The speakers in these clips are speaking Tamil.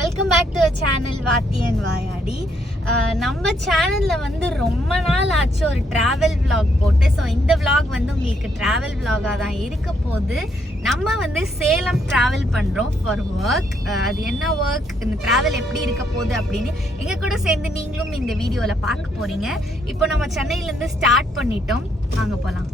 வெல்கம் பேக் டு சேனல் வாத்தி அண்ட் வாயாடி. நம்ம சேனலில் வந்து ரொம்ப நாள் ஆச்சு ஒரு ட்ராவல் விலாக் போட்டு. ஸோ இந்த விலாக் வந்து உங்களுக்கு ட்ராவல் விலாகாக தான் இருக்க போது. நம்ம வந்து சேலம் ட்ராவல் பண்ணுறோம் ஃபார் ஒர்க். அது என்ன ஒர்க், இந்த ட்ராவல் எப்படி இருக்க போகுது அப்படின்னு எங்கள் கூட சேர்ந்து நீங்களும் இந்த வீடியோவில் பார்க்க போகிறீங்க. இப்போ நம்ம சென்னையிலேருந்து ஸ்டார்ட் பண்ணிட்டோம், வாங்க போகலாம்.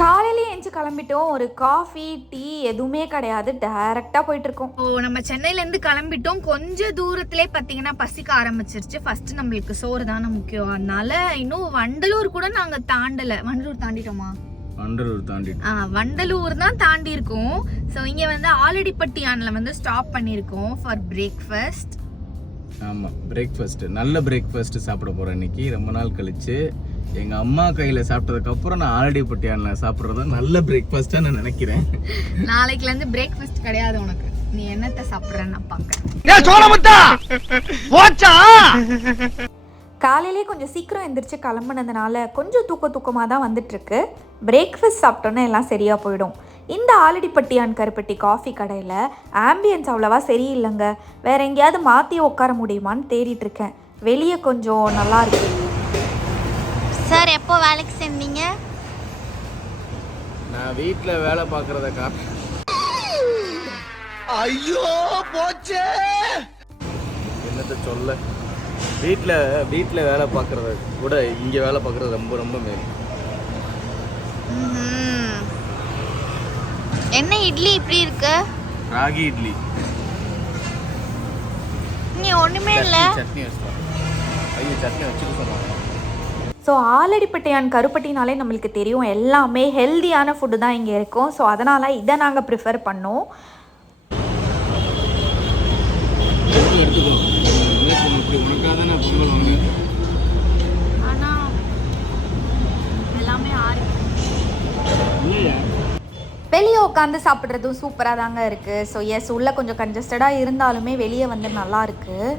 காலையிலே எழுந்து கிளம்பிட்டோம். ஒரு காஃபி டீ எதுவுமே கிடையாது, டைரெக்டாக போயிட்டுருக்கோம். நம்ம சென்னையிலேருந்து கிளம்பிட்டோம். கொஞ்சம் தூரத்துலேயே பார்த்தீங்கன்னா பசிக்க ஆரம்பிச்சிருச்சு. ஃபர்ஸ்ட் நம்மளுக்கு சோறு தானே முக்கியம், அதனால இன்னும் வண்டலூர் கூட நாங்கள் தாண்டலை. வண்டலூர் தாண்டிட்டோமா? வண்டலூர் தான் தாண்டி இருக்கோம். ஸோ இங்கே வந்து ஆலடிப்பட்டியானில் வந்து ஸ்டாப் பண்ணியிருக்கோம் ஃபார் பிரேக்ஃபாஸ்ட். ஆமாம், பிரேக்ஃபாஸ்ட் நல்ல பிரேக்ஃபாஸ்ட் சாப்பிட போகிறேன் இன்னைக்கு. ரொம்ப நாள் கழிச்சு எங்கள் அம்மா கையில் சாப்பிட்டதுக்கப்புறம் நான் ஆலடிப்பட்டியானில் சாப்பிட்றது நல்ல பிரேக்ஃபாஸ்ட்டாக நான் நினைக்கிறேன். நாளைக்குலேருந்து பிரேக்ஃபாஸ்ட் கிடையாது உனக்கு, நீ என்னத்தை சாப்பிட்றேன்னு நான் பார்க்குறேன். காலையிலே கொஞ்சம் சீக்கிரம் எந்திரிச்சு கிளம்புனதுனால கொஞ்சம் தூக்கமாக தான் வந்துட்டுருக்கு. பிரேக்ஃபாஸ்ட் சாப்பிட்டோன்னே எல்லாம் சரியாக போயிடும். இந்த ஆலடிப்பட்டியான் கருப்பட்டி காஃபி கடையில் ஆம்பியன்ஸ் அவ்வளோவா சரியில்லைங்க. வேறு எங்கேயாவது மாற்றி உட்கார முடியுமான்னு தேடிட்டுருக்கேன். வெளியே கொஞ்சம் நல்லா இருக்கு. சார் எப்போ வேலைக்கு சேர்ந்தீங்க? நான் வீட்டில் வேலை பார்க்குறத ஐயோ போச்சே, என்னத்தை சொல்ல. வீட்டில் வேலை பார்க்குறத கூட இங்கே வேலை பார்க்குறது ரொம்ப ரொம்ப மேல். என்ன இட்லி இப்படி இருக்கு? ராகி இட்லி. நீ ஒன்றுமே இல்லை. சட்னி வச்சுட்டோம். ஐயோ, சட்னி வச்சுக்க சொன்னாங்க. ஸோ ஆலடிப்பட்டியான் கருப்பட்டினாலே நம்மளுக்கு தெரியும் எல்லாமே ஹெல்தியான ஃபுட்டு தான் இங்கே இருக்கும். ஸோ அதனால் இதை நாங்கள் ப்ரிஃபர் பண்ணோம். ஆனால் எல்லாமே வெளியே உட்காந்து சாப்பிட்றதும் சூப்பராக தாங்க இருக்குது. ஸோ எஸ், உள்ளே கொஞ்சம் கன்ஜஸ்டடாக இருந்தாலுமே வெளியே வந்து நல்லா இருக்குது.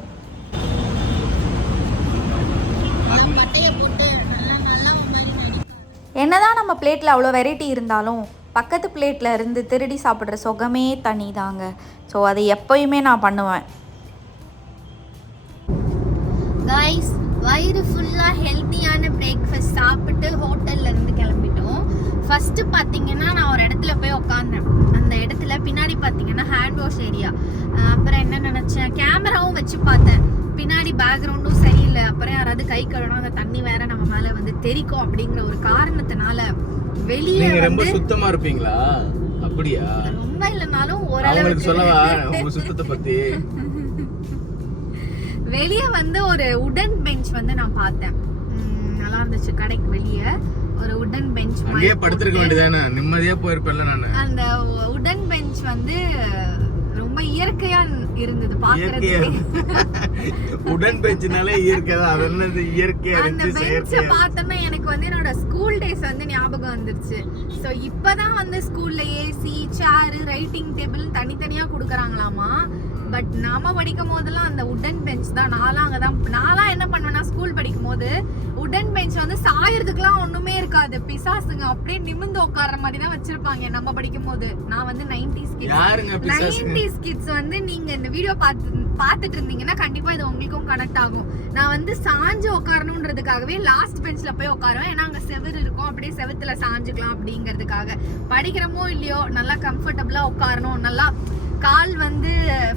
என்னதான் நம்ம பிளேட்டில் அவ்வளோ வெரைட்டி இருந்தாலும் பக்கத்து பிளேட்டில் இருந்து திருடி சாப்பிட்ற சுகமே தனி தாங்க. ஸோ அது எப்போயுமே நான் பண்ணுவேன். கைஸ், வயிறு ஃபுல்லாக ஹெல்த்தியான பிரேக்ஃபாஸ்ட் சாப்பிட்டு ஹோட்டலில் இருந்து கிளம்பிட்டோம். ஃபஸ்ட்டு பார்த்தீங்கன்னா நான் ஒரு இடத்துல போய் உட்காந்தேன். அந்த இடத்துல பின்னாடி பார்த்தீங்கன்னா ஹேண்ட் வாஷ் ஏரியா. அப்புறம் என்ன நினச்சேன், கேமராவும் வச்சு பார்த்தேன். பின்னாடி பேக்ரவுண்டும் சரியில்லை. அப்புறம் யாராவது கை கழுவணும், அந்த தண்ணி வேற நம்ம மேலே வந்து தெரிக்கும் அப்படிங்கிற ஒரு காரணத்தினால வெளியே ரொம்ப சுத்தமா இருப்பீங்களா? அப்படியா? ரொம்ப இல்லைனாலும் ஓரளவுக்கு சொல்லவா உங்க சுத்தத்தை பத்தி. வெளியே வந்து ஒரு உடன் பெஞ்ச் வந்து நான் பார்த்தேன். நல்லா இருந்துச்சு. கடைக்கு வெளியே ஒரு உடன் பெஞ்ச் அங்கேயே படுத்துக்க வேண்டியதானே, நிம்மதியா போயிருப்பேன்ல நான். அந்த உடன் பெஞ்ச் வந்து ரொம்ப இயற்கையா இருந்தது பாக்குறதுக்கு. உடன் பெஞ்ச்னாலே இயற்கை தான். அது என்னது இயற்கையா அந்த பெஞ்ச பார்த்தோன்னா எனக்கு வந்து என்னோட ஸ்கூல் டேஸ் வந்து ஞாபகம் வந்துருச்சு. ஸோ இப்பதான் வந்து ஸ்கூல்ல ஏசி, சேரு, ரைட்டிங் டேபிள் தனித்தனியா கொடுக்குறாங்களாமா. பட் நாம படிக்கும் போதெல்லாம் அந்த உடன் பெஞ்ச் தான். நான்லாம் என்ன பண்ணுவேன்னா, ஸ்கூல் படிக்கும் போது உடன் பெஞ்ச் வந்து சாயறதுக்குலாம் ஒண்ணுமே இருக்காது. பிசாசுங்க அப்படியே நிமிந்து உட்கார்ற மாதிரி தான் வச்சிருப்பாங்க நம்ம படிக்கும் போது. நான் வந்து 90s கிட்ஸ் வந்து நீங்க இந்த வீடியோ பார்த்துட்டு இருந்தீங்கன்னா கண்டிப்பா இது உங்களுக்கும் கனெக்ட் ஆகும். நான் வந்து சாஞ்சு உட்காரணுன்றதுக்காகவே லாஸ்ட் பெஞ்ச்ல போய் உட்காருவேன். ஏன்னா அங்க செவுரு இருக்கும், அப்படியே செவுத்துல சாஞ்சுக்கலாம் அப்படிங்கிறதுக்காக. படிக்கிறமோ இல்லையோ நல்லா கம்ஃபர்டபுளா உட்காரணும், நல்லா கால் வந்து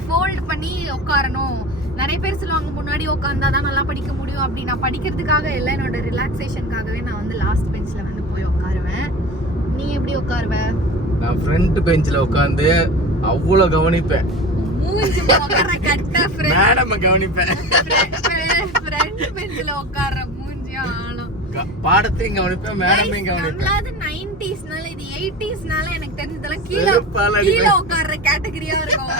ஃபோல்ட் பண்ணி உட்காரணும். நிறைய பேர் சொல்லுவாங்க முன்னாடி உட்காந்தாதான் நல்லா படிக்க முடியும் அப்படி. நான் படிக்கிறதுக்காக இல்லை, என்னோட ரிலாக்ஸேஷனுக்காகவே நான் வந்து லாஸ்ட் பெஞ்ச்ல வந்து போய் உட்காருவேன். நீ எப்படி உட்காருவ? நான் ஃப்ரண்ட் பெஞ்ச்ல உட்கார்ந்து அவ்வளவு கவனிப்பேன். மூஞ்சி உட்கார்ற கட்ட மேடம் கவனிப்பேன். ஃப்ரண்ட் பெஞ்ச்ல உட்கார்ற மூஞ்சி ஆளும் பாடத்தையும் கவனிப்பேன், மேடமையும் கவனிப்பேன். நம்மளாவது 90ஸ்னால இது 80ஸ்னால எனக்கு தெரிஞ்சதெல்லாம் கீழே உட்கார்ற கேட்டகரியா இருக்கும்.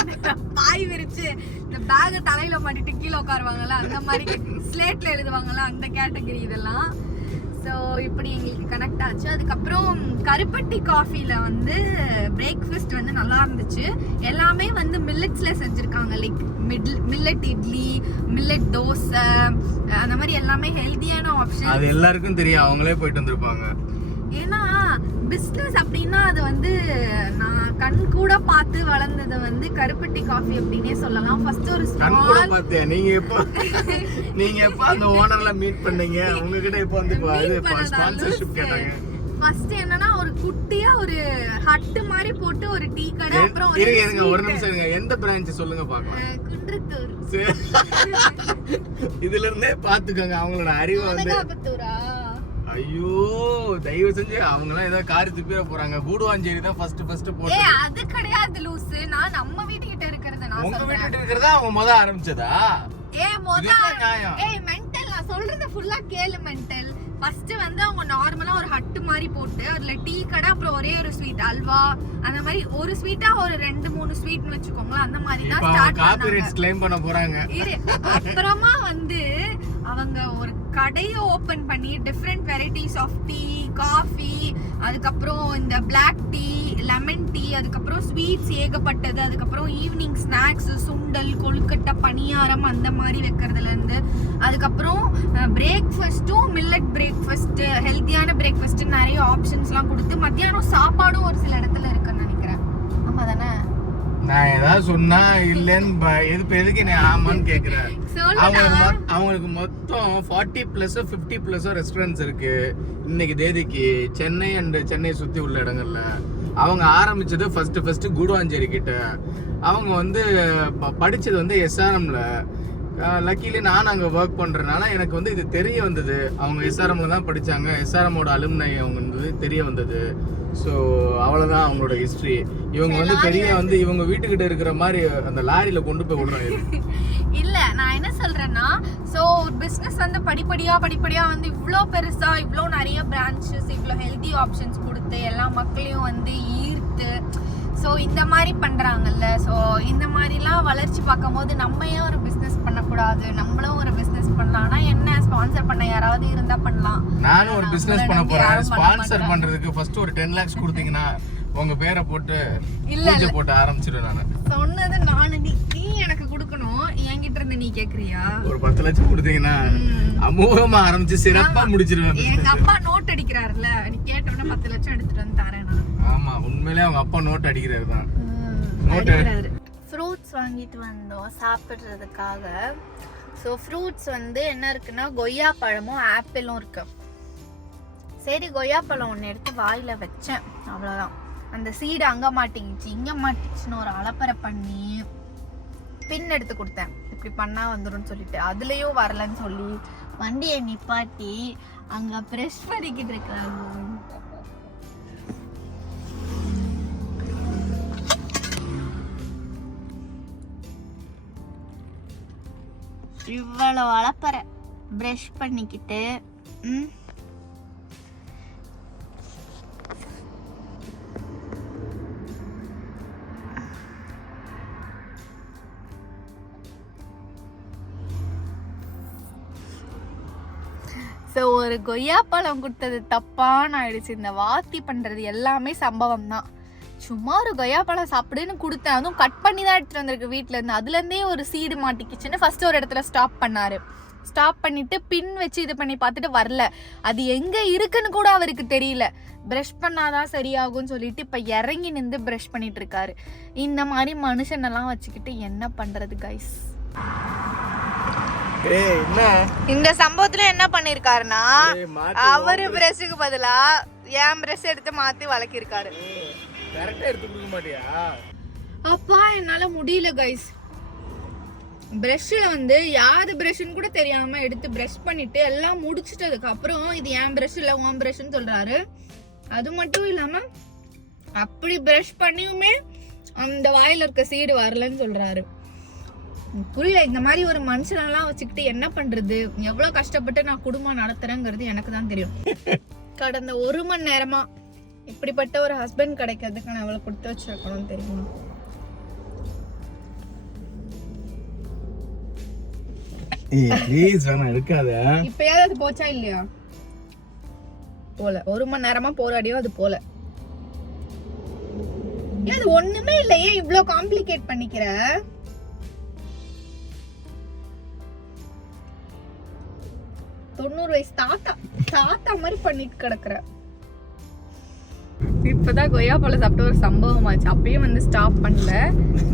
பாய் விரிச்சு இந்த பேக தலையில மாட்டிட்டு கீழே உட்காருவாங்கல்ல, அந்த மாதிரி ஸ்லேட்ல எழுதுவாங்கல்ல, அந்த கேட்டகரி இதெல்லாம். ஸோ இப்படி எங்களுக்கு கனெக்ட் ஆச்சு. அதுக்கப்புறம் கருப்பட்டி காஃபியில் வந்து பிரேக்ஃபாஸ்ட் வந்து நல்லா இருந்துச்சு. எல்லாமே வந்து மில்லட்ஸில் செஞ்சுருக்காங்க. Like millet idli, millet dosa, அந்த மாதிரி எல்லாமே ஹெல்தியான ஆப்ஷன். அது எல்லாருக்கும் தெரியும், அவங்களே போயிட்டு வந்திருப்பாங்க. ஏன்னா பிசினஸ் அப்படின்னா அது வந்து நான் கண் கூட பார்த்து வளர்ந்தது வந்து கருப்பட்டி காஃபி அப்படின்னே சொல்லலாம். ஃபர்ஸ்ட் ஒரு கண் கூட பார்த்தே. நீங்க எப்ப அந்த ஓனர்ல மீட் பண்ணீங்க? உங்ககிட்ட எப்ப வந்து ஸ்பான்சர்ஷிப் கேட்டாங்க? ஃபர்ஸ்ட் என்னன்னா ஒரு குட்டியா ஒரு ஹட் மாதிரி போட்டு ஒரு டீ கடை, அப்புறம் ஒரு நிமிஷம் இருங்க. எந்த பிரான்ச் சொல்லுங்க பாக்கலாம். குன்றத்தூர். இதுல இருந்தே பாத்துக்கோங்க அவங்களோட அறிவை வந்து. ஐயோ தயவு செஞ்சு அவங்க எல்லாம் ஏதாவது காரி துப்பிட போறாங்க. கூடுவாஞ்சேரி தான் ஃபர்ஸ்ட் போட்டு. அது கிடையாது லூசு. நான் நம்ம வீட்டு கிட்ட இருக்கிறது நான் உங்க வீட்டு இருக்கிறதா அவங்க ஆரம்பிச்சதா? மென்டல், நான் சொல்றது ஃபுல்லா கேளு மென்டல். ஃபர்ஸ்ட் வந்து அவங்க நார்மலா ஒரு ஹட் மாதிரி போட்டு அதுல டீ கடை, அப்புறம் ஒரே ஒரு ஸ்வீட் அல்வா, அந்த மாதிரி ஒரு ஸ்வீட்டா ஒரு 2-3 ஸ்வீட்னு வச்சுக்கோங்களேன். அந்த மாதிரி தான் ஸ்டார்ட் காப்பிரைட்ஸ் க்ளைம் பண்ண போறாங்க. அப்புறமா வந்து அவங்க ஒரு கடையை ஓபன் பண்ணி different varieties of tea, coffee, அதுக்கப்புறம் இந்த பிளாக் டீ, லெமன் டீ, அதுக்கப்புறம் ஸ்வீட்ஸ் ஏகப்பட்டது, அதுக்கப்புறம் ஈவினிங் ஸ்நாக்ஸ், சுண்டல், கொழுக்கட்டை, பணியாரம் அந்த மாதிரி வைக்கிறதுல இருந்து, அதுக்கப்புறம் பிரேக்ஃபாஸ்ட்டும் மில்லட் பிரேக்ஃபாஸ்ட், ஹெல்த்தியான பிரேக்ஃபாஸ்ட், நிறைய ஆப்ஷன்ஸ்லாம் கொடுத்து மத்தியானம் சாப்பாடும் ஒரு சில இடத்துல இருக்குன்னு நினைக்கிறேன். ஆமா தானே? நான் ஏதாவது சொன்னா இல்லன்னு எதுக்கு நீ ஆமான்னு கேக்குறேன். அவங்களுக்கு மொத்தம் 40+ 50+ ரெஸ்டாரண்ட்ஸ் இருக்கு இன்னைக்கு தேதிக்கு, சென்னை அண்ட் சென்னை சுத்தி உள்ள இடங்கள்ல. அவங்க ஆரம்பிச்சது ஃபர்ஸ்ட் கூடுவாஞ்சேரி கிட்ட. அவங்க வந்து படிச்சது வந்து SRMல. லக்கிலி நான் அங்கே ஒர்க் பண்ணுறதுனால எனக்கு வந்து இது தெரிய வந்தது. அவங்க SRMல தான் படித்தாங்க. SRMோட அலுமினை அவங்க வந்து தெரிய வந்தது. ஸோ அவ்வளோதான் அவங்களோட ஹிஸ்ட்ரி. இவங்க வந்து பெரிய வந்து இவங்க வீட்டுக்கிட்ட இருக்கிற மாதிரி அந்த லாரியில் கொண்டு போய் விடுறாங்க. இல்ல நான் என்ன சொல்றேன்னா, சோ ஒரு பிசினஸ் வந்து படிப்படியா வந்து இவ்ளோ பெருசா, இவ்ளோ நிறைய பிரான்ச்சஸ், இவ்ளோ ஹெல்தி ஆப்ஷன்ஸ் கொடுத்து எல்லா மக்களையும் வந்து ஈர்த்து, ஸோ இந்த மாதிரி பண்றாங்கல்ல. ஸோ இந்த மாதிரிலாம் வளர்ச்சி பார்க்கும்போது நம்ம ஏன் ஒரு பிசினஸ் பண்ணக்கூடாது? நம்மளும் ஒரு பிசினஸ் பண்ணலாம். ஆனா என்ன, ஸ்பான்சர் பண்ண யாராவது இருந்தா பண்ணலாம். நானும் ஒரு பிசினஸ் பண்ண போறேன். ஸ்பான்சர் பண்றதுக்கு ஃபர்ஸ்ட் ஒரு 10 lakhs கொடுத்தீங்கன்னா உங்க பேரை போட்டு பூஜை போட்டு ஆரம்பிச்சிடுவேன். நான் சொன்னது நானு, நீ எனக்கு கொடுக்கணும். என்கிட்ட இருந்து நீ கேக்குறியா? ஒரு 10 லட்சம் கொடுத்தீங்கன்னா அமோகமா ஆரம்பிச்சு சிறப்பா முடிச்சிருவேன். எங்க அப்பா நோட் அடிக்கிறாருல, நீ கேட்டோன்னா 10 லட்சம் எடுத்துட்டு வந்து தரேன் நான். ஆமா, உண்மையிலே அவங்க அப்பா நோட் அடிக்கிறாரு தான். ஃப்ரூட்ஸ் வாங்கிட்டு வந்தோம் சாப்பிட்றதுக்காக. ஸோ ஃப்ரூட்ஸ் வந்து என்ன இருக்குன்னா, கொய்யா பழமும் ஆப்பிளும் இருக்கு. சரி கொய்யா பழம் ஒன்று எடுத்து வாயில வச்சேன், அவ்வளோதான். அந்த சீடு அங்கே மாட்டிக்கிச்சு இங்கே மாட்டிச்சுன்னு ஒரு அலப்பறை பண்ணி பின் எடுத்து கொடுத்தேன். இப்படி பண்ணா வந்துடும் சொல்லிட்டு, அதுலயும் வரலன்னு சொல்லி வண்டியை நிப்பாட்டி அங்க பிரஷ் பண்ணிக்கிட்டு இருக்காங்க. இவ்வளவு அலப்பறை பிரஷ் பண்ணிக்கிட்டு ஸோ ஒரு கொய்யா பழம் கொடுத்தது தப்பான்னு ஆயிடுச்சு. இந்த வாத்தி பண்றது எல்லாமே சம்பவம் தான். சும்மா ஒரு கொய்யா பழம் சாப்பிடுன்னு கொடுத்தேன், அதுவும் கட் பண்ணி தான் எடுத்துட்டு வந்திருக்கு வீட்டுல இருந்து. அதுல இருந்தே ஒரு சீடு மாட்டிக்கிச்சுன்னு ஃபர்ஸ்ட் ஒரு இடத்துல ஸ்டாப் பண்ணாரு. ஸ்டாப் பண்ணிட்டு பின் வச்சு இது பண்ணி பார்த்துட்டு வரல. அது எங்க இருக்குன்னு கூட அவருக்கு தெரியல. பிரஷ் பண்ணாதான் சரியாகும்னு சொல்லிட்டு இப்ப இறங்கி நின்று பிரஷ் பண்ணிட்டு இருக்காரு. இந்த மாதிரி மனுஷனெல்லாம் வச்சுக்கிட்டு என்ன பண்றது கைஸ்? இந்த சம்பவத்துல என்ன பண்ணிருக்காருன்னா, அவரு பிரஷுக்கு பதிலா என் பிரஷ் எடுத்து மாத்தி வளர்க்கிருக்காரு. அப்பா என்னால முடியல கைஸ். பிரஷ்ல வந்து யாரு பிரஷ்னு கூட தெரியாம எடுத்து பிரஷ் பண்ணிட்டு எல்லாம் முடிச்சிட்டதுக்கு அப்புறம் இது என் பிரஷ் இல்ல உன் பிரஷ்னு சொல்றாரு. அது மட்டும் இல்லாம அப்படி பிரஷ் பண்ணியுமே அந்த வாயில இருக்க சீடு வரலன்னு சொல்றாரு. புரியல. இந்த மாதிரி ஒரு மனுஷனெல்லாம் வச்சுக்கிட்டு என்ன பண்றது? எவ்வளவு கஷ்டப்பட்டு நான் குடும்பம் நடத்துறேங்கிறது எனக்கு தான் தெரியும். கடந்த 1 மணி நேரமா இப்படிப்பட்ட ஒரு ஹஸ்பண்ட் கிடைக்கிறதுக்கு நான் எவ்வளவு கொடுத்து வச்சிருக்கணும் தெரியுமா? இப்பயாவது அது போச்சா இல்லையா? போல. 1 மணி நேரமா போராடியோ அது போல. அது ஒண்ணுமே இல்லையே, இவ்வளவு காம்ப்ளிகேட் பண்ணிக்கிற. $90 வயசு தாத்தா மாதிரி பண்ணிட்டு கிடக்குற. இப்பதான் கொய்யாப்பழம் சாப்பிட்ட ஒரு சம்பவம் ஆச்சு. அப்பயும் வந்து ஸ்டாப் பண்ணல.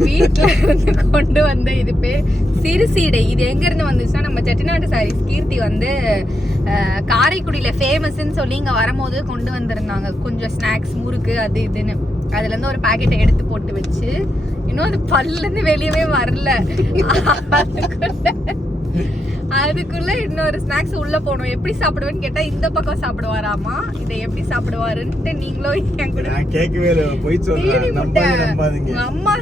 வீட்டுல இருந்து கொண்டு வந்த இது பேர் சிறுசீடை. இது எங்க இருந்து வந்துச்சுன்னா நம்ம செட்டிநாடு சாரீஸ் கீர்த்தி வந்து காரைக்குடியில ஃபேமஸ்ன்னு சொல்லி இங்க வரும்போது கொண்டு வந்திருந்தாங்க. கொஞ்சம் ஸ்நாக்ஸ் முறுக்கு அது இதுன்னு. அதுல இருந்து ஒரு பாக்கெட்டை எடுத்து போட்டு வச்சு இன்னும் அது பல்ல இருந்து வெளியவே வரல. அதுக்குள்ள இன்னொரு ஸ்நாக்ஸ் உள்ள போனோம். எப்படி சாப்பிடுவேன்னு கேட்டா இந்த பக்கம் சாப்பிடுவாராமா. இதை எப்படி சாப்பிடுவாருன்ட்டு நீங்களும் என் கூட கேட்கவே இல்லை. போய் சொல்றேன். அம்மா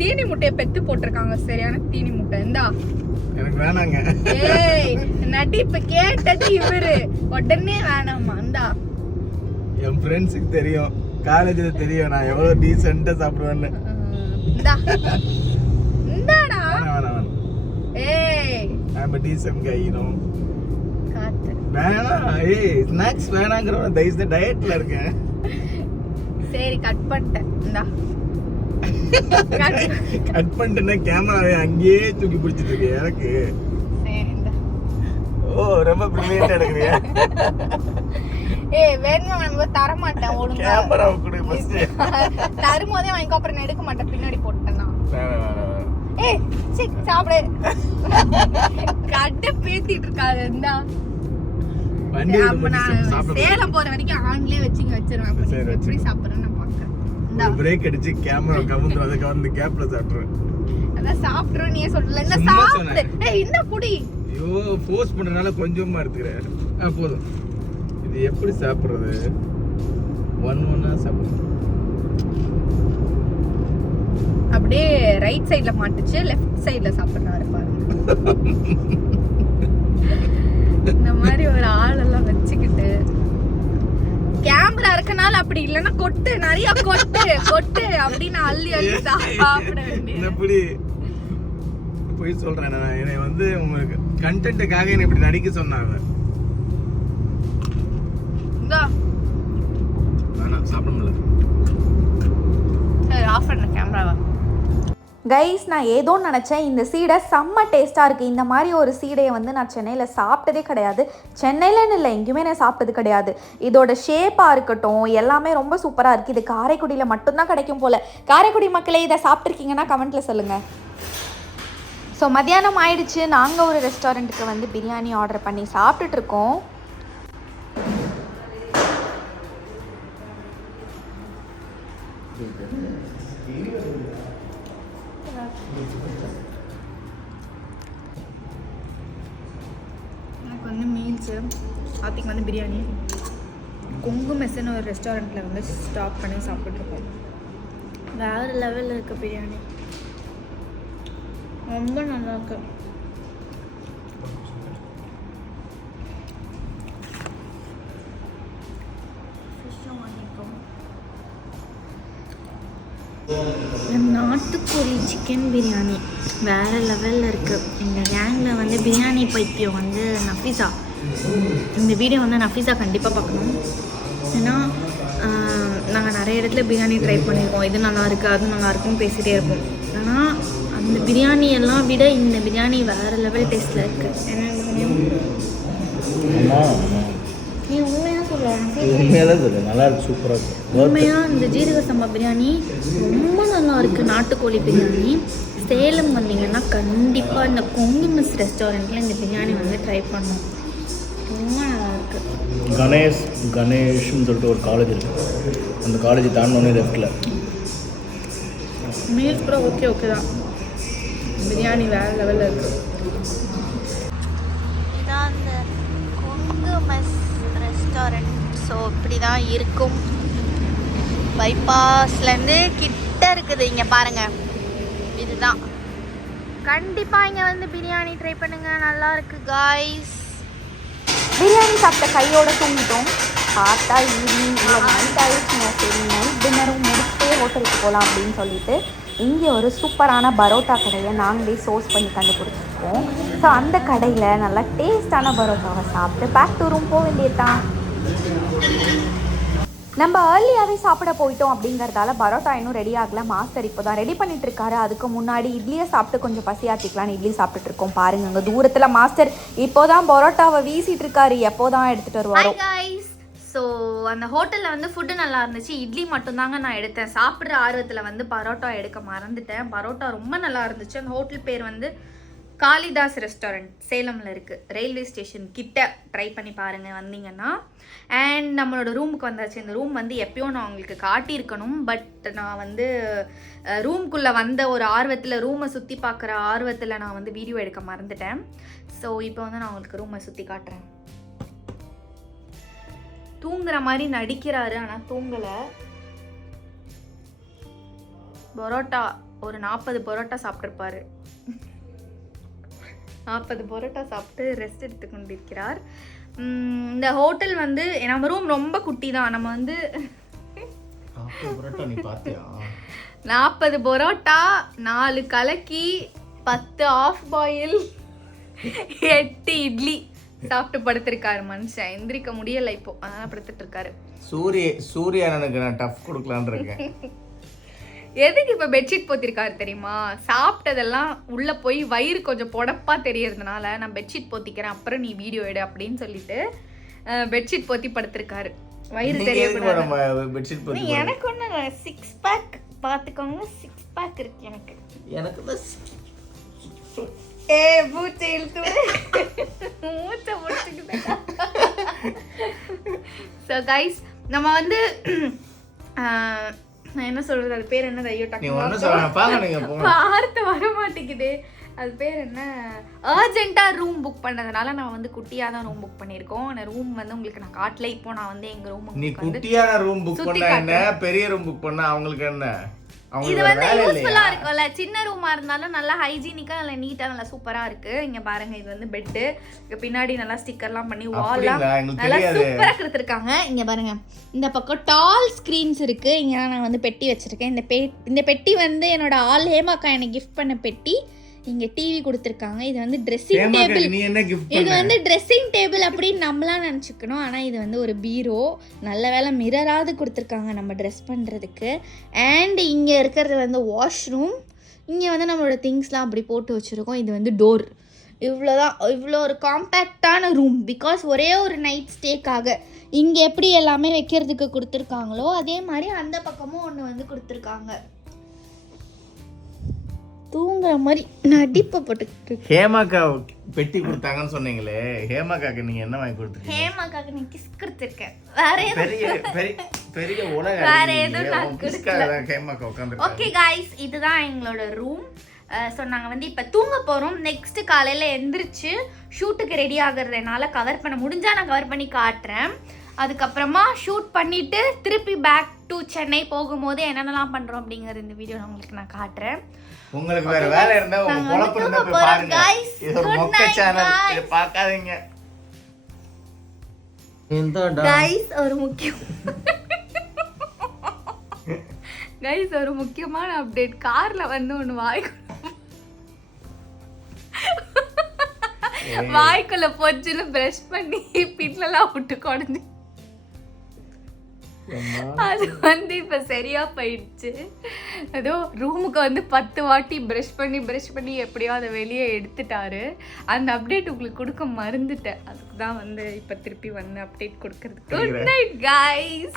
தீனி முட்டையை பெத்து போட்டிருக்காங்க. சரியான தீனி முட்டை. இந்தா எனக்கு வேணாங்க. ஏய் நடிப்பு கேட்டது இவரு உடனே வேணாமா. இந்தா என் ஃப்ரெண்ட்ஸுக்கு தெரியும், காலேஜ்ல தெரியும் நான் எவ்வளவு டீசென்ட்டா சாப்பிடுவேன்னு. இந்தா இந்தாடா. வேணாம். ஏய் I'm a decent guy, you know. காத்து வேணாம். ஏய் ஸ்நாக்ஸ் வேணாங்கற தைஸ் டயட்ல இருக்கேன். சரி கட் பண்ணிட்டேன். இந்தா கட் பண்ணிட்டேன்னா கேமராவை அங்கேயே தூக்கி பிடிச்சிட்டு இருக்கு எனக்கு. சரி இந்தா. ஓ ரொம்ப பிரில்லியன்ட்டா எடுக்கறியா? ஏய் வேணுமா நம்ம தர மாட்டேன். ஒழுங்கா கேமராவை கொடு ஃபர்ஸ்ட். தரும்போதே வாங்கி அப்புறம் எடுக்க மாட்டேன். பின்னாடி போட்டேன்னா. வேணாம். ஏய் சீ சாப்பிடு. கட்ட பேத்திட்டு இருக்காது. இந்தா வண்டி சாப்பிட சேலம் போற வரைக்கும் ஆன்லயே வச்சிங்க வச்சிருவேன். எப்படி சாப்பிடுறேன்னு நான் பார்க்கறேன். இந்தா பிரேக் அடிச்சு கேமரா கவுந்து அத கவுந்து கேப்ல சாப்பிடுறேன். அத சாப்பிடுறேன் நீயே சொல்லல. என்ன சாப்பிடு. ஏய் இந்த புடி. ஐயோ ஃபோர்ஸ் பண்றனால கொஞ்சமா எடுத்துக்கறேன். போதும். இது எப்படி சாப்பிடுறது? ஒண்ணா சாப்பிடு. அப்படியே ரைட் சைடுல மாட்டுச்சு. லெஃப்ட் சைடுல சாப்பிடுறாரு பாருங்க. இந்த மாதிரி ஒரு ஆளெல்லாம் வச்சுக்கிட்டு கேமரா இருக்கனால அப்படி இல்லைன்னா கொட்டு நிறைய கொட்டு அப்படின்னு அள்ளி அள்ளி சாப்பிட வேண்டியது. எப்படி போய் சொல்றேன் நான். என்னை வந்து உங்களுக்கு கண்டென்ட்டுக்காக என்ன இப்படி நடிக்க சொன்னாங்க. வேணாம் சாப்பிட முடியல. சரி ஆஃப் பண்ண கேமராவை. கைஸ் நான் ஏதோ நினச்சேன். இந்த சீடை செம்ம டேஸ்ட்டாக இருக்குது. இந்த மாதிரி ஒரு சீடையை வந்து நான் சென்னையில் சாப்பிட்டதே கிடையாது. சென்னையிலன்னு இல்லை, எங்கேயுமே நான் சாப்பிட்டது கிடையாது. இதோட ஷேப்பாக இருக்கட்டும் எல்லாமே ரொம்ப சூப்பராக இருக்குது. இது காரைக்குடியில் மட்டும்தான் கிடைக்கும் போல். காரைக்குடி மக்களே இதை சாப்பிட்ருக்கீங்கன்னா கமெண்ட்டில் சொல்லுங்கள். ஸோ மத்தியானம் ஆயிடுச்சு. நாங்கள் ஒரு ரெஸ்டாரண்ட்டுக்கு வந்து பிரியாணி ஆர்டர் பண்ணி சாப்பிட்டுட்ருக்கோம். எனக்கு வந்து மீல்ஸு ஆத்திக்கு வந்து பிரியாணி கொங்கு மெஸ்ஸுன்னு ஒரு ரெஸ்டாரண்ட்டில் வந்து ஸ்டாப் பண்ணி சாப்பிட்ருக்கோம். வேறு லெவலில் இருக்க பிரியாணி ரொம்ப நல்லாயிருக்கு. நாட்டுக்கோழி சிக்கன் பிரியாணி வேறு லெவலில் இருக்குது. எங்கள் கேங்கில் வந்து பிரியாணி பைத்தியம் வந்து நஃபீஸா. இந்த வீடியோ வந்து நஃபீஸா கண்டிப்பாக பார்க்கணும். ஏன்னா நாங்கள் நிறைய இடத்துல பிரியாணி ட்ரை பண்ணியிருக்கோம். இது நல்லாயிருக்கு அது நல்லாயிருக்குன்னு பேசிகிட்டே இருப்போம். ஆனால் அந்த பிரியாணி எல்லாம் விட இந்த பிரியாணி வேறு லெவல் டேஸ்ட்டில் இருக்குது. ஏன்னா நீ உண்மையாக சொல்ல நல்லா இருக்கு, சூப்பராக இருக்கு. உண்மையாக இந்த ஜீரக சம்பா பிரியாணி ரொம்ப நல்லா இருக்குது. நாட்டுக்கோழி பிரியாணி சேலம் வந்தீங்கன்னா கண்டிப்பாக இந்த கொங்கு மெஸ் ரெஸ்டாரண்ட்டில் இந்த பிரியாணி வந்து ட்ரை பண்ணோம். ரொம்ப நல்லா இருக்குது. கணேஷ்னு சொல்லிட்டு ஒரு காலேஜ் இருக்குது. அந்த காலேஜ் தாண்டோன்னே லெஃப்ட்டில். மீல்ஸ் கூட ஓகே தான். பிரியாணி வேறு லெவலில் இருக்குது. இதான் அந்த கொங்கு மெஸ் ரெஸ்டாரண்ட். ஸோ இப்படி தான் இருக்கும். பைபாஸ்லேருந்து கிட்ட இருக்குது. இங்கே பாருங்கள், இதுதான். கண்டிப்பாக இங்கே வந்து பிரியாணி ட்ரை பண்ணுங்கள், நல்லா இருக்கு காய்ஸ். பிரியாணி சாப்பிட்ட கையோடு தூங்கிட்டோம். பார்த்தா ஈவினிங் இல்லை நைட் ஆகிடுச்சுங்க. சரி நைட் டின்னரும் முடிச்சே ஹோட்டலுக்கு போகலாம் அப்படின்னு சொல்லிட்டு இங்கே ஒரு சூப்பரான பரோட்டா கடையை நாங்களே சோர்ஸ் பண்ணி கண்டுபிடிச்சிருக்கோம். ஸோ அந்த கடையில் நல்லா டேஸ்டான பரோட்டாவை சாப்பிட்டு பேக் டு ரூம் போக வேண்டியதுதான். நம்ம ஏர்லியாகவே சாப்பிட போயிட்டோம் அப்படிங்கிறதால பரோட்டா இன்னும் ரெடி ஆகலை. மாஸ்டர் இப்போ தான் ரெடி பண்ணிட்டு இருக்காரு. அதுக்கு முன்னாடி இட்லியை சாப்பிட்டு கொஞ்சம் பசியாற்றிக்கலான்னு இட்லி சாப்பிட்டுட்டு இருக்கோம். பாருங்க அங்கே தூரத்தில் மாஸ்டர் இப்போ தான் பரோட்டாவை வீசிட்டு இருக்காரு. எப்போ தான் எடுத்துகிட்டு வருவாரோ. guys, ஸோ அந்த ஹோட்டலில் வந்து ஃபுட்டு நல்லா இருந்துச்சு. இட்லி மட்டும்தாங்க நான் எடுத்தேன். சாப்பிட்ற ஆர்வத்தில் வந்து பரோட்டா எடுக்க மறந்துட்டேன். பரோட்டா ரொம்ப நல்லா இருந்துச்சு. அந்த ஹோட்டல் பேர் வந்து காளிதாஸ் ரெஸ்டாரண்ட், சேலமில் இருக்குது. ரயில்வே ஸ்டேஷன் கிட்ட. ட்ரை பண்ணி பாருங்கள் வந்தீங்கன்னா. அண்ட் நம்மளோட ரூமுக்கு வந்தாச்சு. இந்த ரூம் வந்து எப்பயோ நான் உங்களுக்கு காட்டியிருக்கணும். பட் நான் வந்து ரூம்குள்ளே வந்த ஒரு ஆர்வத்தில், ரூமை சுற்றி பார்க்குற ஆர்வத்தில் நான் வந்து வீடியோ எடுக்க மறந்துட்டேன். ஸோ இப்போ வந்து நான் உங்களுக்கு ரூமை சுற்றி காட்டுறேன். தூங்குற மாதிரி நடிக்கிறாரு, ஆனால் தூங்கலை. பரோட்டா ஒரு 40 பரோட்டா சாப்பிட்ருப்பாரு. 40 பரோட்டா சாப்பிட்டு ரெஸ்ட் எடுத்து கொண்டிருக்கிறார். இந்த ஹோட்டல் வந்து நம்ம ரூம் ரொம்ப குட்டி தான். நம்ம வந்து 40 பரோட்டா, 4 கலக்கி, 10 ஆஃப் பாயில், 8 இட்லி சாப்பிட்டு படுத்திருக்காரு மனுஷன். எந்திரிக்க முடியல இப்போ, அதனால படுத்துட்டு இருக்காரு. சூர்யானனுக்கு நான் டஃப் கொடுக்கலான்னு இருக்கேன். எதுக்கு இப்போ பெட்ஷீட் போத்திருக்காரு தெரியுமா? சாப்பிட்டதெல்லாம் உள்ள போய் வயிறு கொஞ்சம் புடப்பா தெரியறதுனால நான் பெட்ஷீட் போத்திக்கிறேன், அப்புறம் நீ வீடியோ எடு அப்படின்னு சொல்லிட்டு பெட்ஷீட் போத்தி படுத்திருக்காரு. வயிறு தெரியக்கூடாது. எனக்கு ஒண்ணு 6 பேக் பாத்துக்கோங்க. 6 பேக் இருக்கு எனக்கு. மூச்சை இழுத்து மூச்சை முடிச்சுக்கிட்டேன். ஸோ கைஸ், நம்ம வந்து நான் என்ன சொல்றது, அது பேர் என்ன? ஐயோ வார்த்தை வர மாட்டேங்குது. அது பேர் என்ன? அர்ஜென்ட்டாக ரூம் புக் பண்ணதுனால நான் வந்து குட்டியாக தான் ரூம் புக் பண்ணியிருக்கோம். அந்த ரூம் வந்து உங்களுக்கு நான் காட்டல. இப்போ நான் வந்து எங்கள் ரூம், நீ குட்டியான ரூம் புக் பண்ண என்ன, பெரிய ரூம் புக் பண்ண அவங்களுக்கு என்ன? இது வந்து யூஸ்ஃபுல்லா இருக்கும்ல. சின்ன ரூமா இருந்தாலும் நல்லா ஹைஜீனிக்கா, நல்லா நீட்டா, நல்லா சூப்பரா இருக்கு. இங்க பாருங்க, இது வந்து பெட். பின்னாடி நல்லா ஸ்டிக்கர்லாம் பண்ணி வால்லாம் நல்லா சூப்பரா கொடுத்துருக்காங்க. இங்க பாருங்க, இந்த பக்கம் டால் ஸ்கிரீன்ஸ் இருக்கு. இங்க நான் வந்து பெட்டி வச்சிருக்கேன். இந்த பெட்டி வந்து என்னோட ஹேமாக்கா எனக்கு கிஃப்ட் பண்ண பெட்டி. இங்க டிவி கொடுத்துருக்காங்க. இது வந்து ட்ரெஸ்ஸிங் டேபிள். இது வந்து ட்ரெஸ்ஸிங் டேபிள் அப்படின்னு நம்மளாம் நினச்சிக்கணும். ஆனால் இது வந்து ஒரு பீரோ. நல்ல வேலை மிரராது கொடுத்துருக்காங்க நம்ம ட்ரெஸ் பண்ணுறதுக்கு. அண்ட் இங்கே இருக்கிறது வந்து வாஷ்ரூம். இங்கே வந்து நம்மளோட திங்ஸ்லாம் அப்படி போட்டு வச்சுருக்கோம். இது வந்து டோர். இவ்வளோதான். இவ்வளோ ஒரு காம்பேக்டான ரூம். பிகாஸ் ஒரே ஒரு நைட் ஸ்டேக்காக இங்கே எப்படி எல்லாமே வைக்கிறதுக்கு கொடுத்துருக்காங்களோ அதே மாதிரி அந்த பக்கமும் ஒன்று வந்து கொடுத்துருக்காங்க. தூங்குற மாதிரி நடிப்பை போட்டு. ஹேமாக்கா பெட்டி கொடுத்தாங்கன்னு சொன்னீங்களே, ஹேமாக்காக்கு நீங்க என்ன வாங்கி கொடுத்தீங்க? ஹேமாக்காக்கு நீ கிஸ் கொடுத்திருக்கேன். வேற பெரிய உலக வேற எதுவும் நான் கொடுக்கல. ஹேமாக்கா உட்கார்ந்து. ஓகே गाइस, இதுதான் எங்களோட ரூம். ஸோ நாங்கள் வந்து இப்போ தூங்க போகிறோம். நெக்ஸ்ட் காலையில் எந்திரிச்சு ஷூட்டுக்கு ரெடி ஆகுறதுனால கவர் பண்ண முடிஞ்சால் நான் கவர் பண்ணி காட்டுறேன். அதுக்கப்புறமா ஷூட் பண்ணிவிட்டு திருப்பி பேக் டு சென்னை போகும்போது என்னென்னலாம் பண்ணுறோம் அப்படிங்கிற இந்த வீடியோ உங்களுக்கு நான் காட்டுறேன். உங்களுக்கு வேற வேலை இருந்தா உங்க பொழப்பு இருந்தா போய் பாருங்க. இது ஒரு மொக்க சேனல், இத பார்க்காதீங்க. இந்தடா गाइस ஒரு முக்கியமான அப்டேட். கார்ல வந்து ஒன்னு வாய்க்குள்ள போச்சுன்னு பிரஷ் பண்ணி பின்னலாம் விட்டு குடஞ்சி, அது வந்து இப்ப சரியா போயிடுச்சு. ஏதோ ரூமுக்கு வந்து 10 வாட்டி பிரஷ் பண்ணி எப்படியோ அதை வெளியே எடுத்துட்டாரு. அந்த அப்டேட் உங்களுக்கு கொடுக்க மறந்துட்டேன். அதுக்கு தான் வந்து இப்ப திருப்பி வந்து அப்டேட் கொடுக்கறதுக்கு. Good night guys.